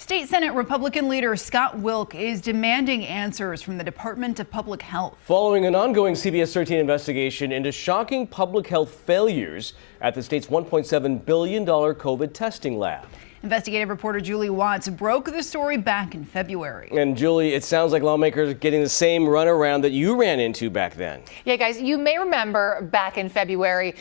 State Senate Republican leader Scott Wilk is demanding answers from the Department of Public Health. Following an ongoing CBS 13 investigation into shocking public health failures at the state's $1.7 billion COVID testing lab. Investigative reporter Julie Watts broke the story back in February. And Julie, it sounds like lawmakers are getting the same runaround that you ran into back then. Yeah, guys, you may remember back in February,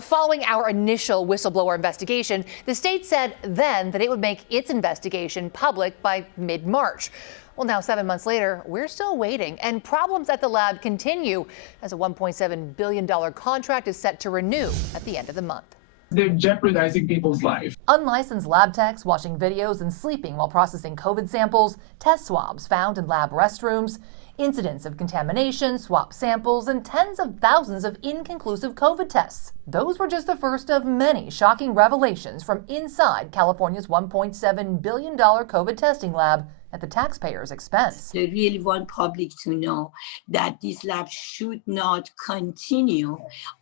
following our initial whistleblower investigation, the state said then that it would make its investigation public by mid-March. Well, now 7 months later, we're still waiting, and problems at the lab continue as a $1.7 billion contract is set to renew at the end of the month. They're jeopardizing people's lives. Unlicensed lab techs watching videos and sleeping while processing COVID samples, test swabs found in lab restrooms, incidents of contamination, swap samples, and tens of thousands of inconclusive COVID tests. Those were just the first of many shocking revelations from inside California's $1.7 billion COVID testing lab at the taxpayers' expense. They really want public to know that this lab should not continue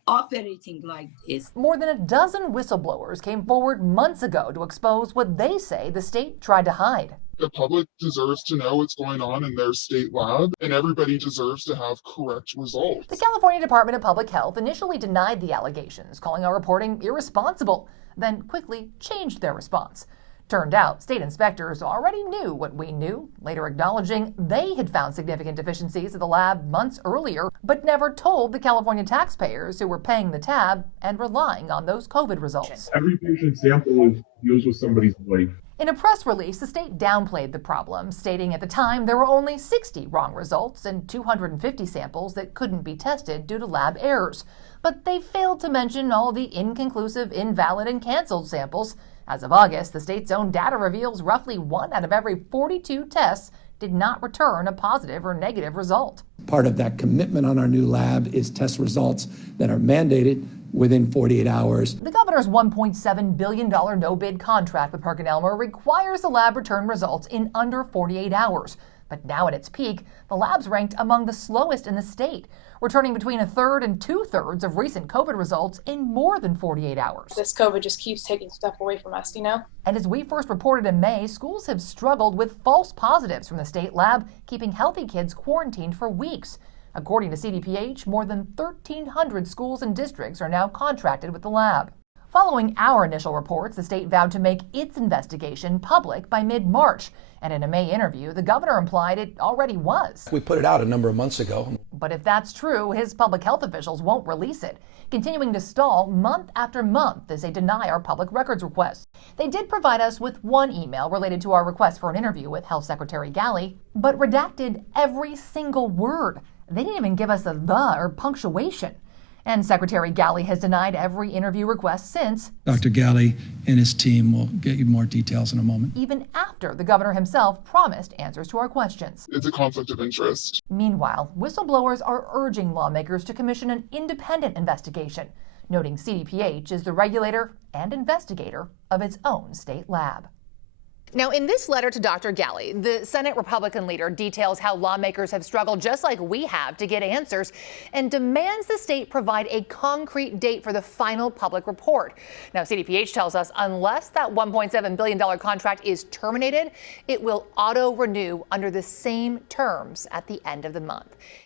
operating like this. More than a dozen whistleblowers came forward months ago to expose what they say the state tried to hide. The public deserves to know what's going on in their state lab, and everybody deserves to have correct results. The California Department of Public Health initially denied the allegations, calling our reporting irresponsible, then quickly changed their response. Turned out, state inspectors already knew what we knew, later acknowledging they had found significant deficiencies at the lab months earlier, but never told the California taxpayers who were paying the tab and relying on those COVID results. Every patient sample deals with somebody's life. In a press release, the state downplayed the problem, stating at the time there were only 60 wrong results and 250 samples that couldn't be tested due to lab errors. But they failed to mention all the inconclusive, invalid, and canceled samples. As of August, the state's own data reveals roughly 1 out of every 42 tests did not return a positive or negative result. Part of that commitment on our new lab is test results that are mandated within 48 hours. The governor's $1.7 billion no-bid contract with PerkinElmer requires the lab return results in under 48 hours. But now at its peak, the lab's ranked among the slowest in the state, returning between a third and two-thirds of recent COVID results in more than 48 hours. This COVID just keeps taking stuff away from us, And as we first reported in May, schools have struggled with false positives from the state lab, keeping healthy kids quarantined for weeks. According to CDPH, more than 1,300 schools and districts are now contracted with the lab. Following our initial reports, the state vowed to make its investigation public by mid-March. And in a May interview, the governor implied it already was. We put it out a number of months ago. But if that's true, his public health officials won't release it, continuing to stall month after month as they deny our public records requests. They did provide us with one email related to our request for an interview with Health Secretary Galley, but redacted every single word. They didn't even give us a the or punctuation. And Secretary Galley has denied every interview request since. Dr. Galley and his team will get you more details in a moment. Even after the governor himself promised answers to our questions. It's a conflict of interest. Meanwhile, whistleblowers are urging lawmakers to commission an independent investigation, noting CDPH is the regulator and investigator of its own state lab. Now, in this letter to Dr. Galley, the Senate Republican leader details how lawmakers have struggled just like we have to get answers and demands the state provide a concrete date for the final public report. Now, CDPH tells us unless that $1.7 billion contract is terminated, it will auto-renew under the same terms at the end of the month.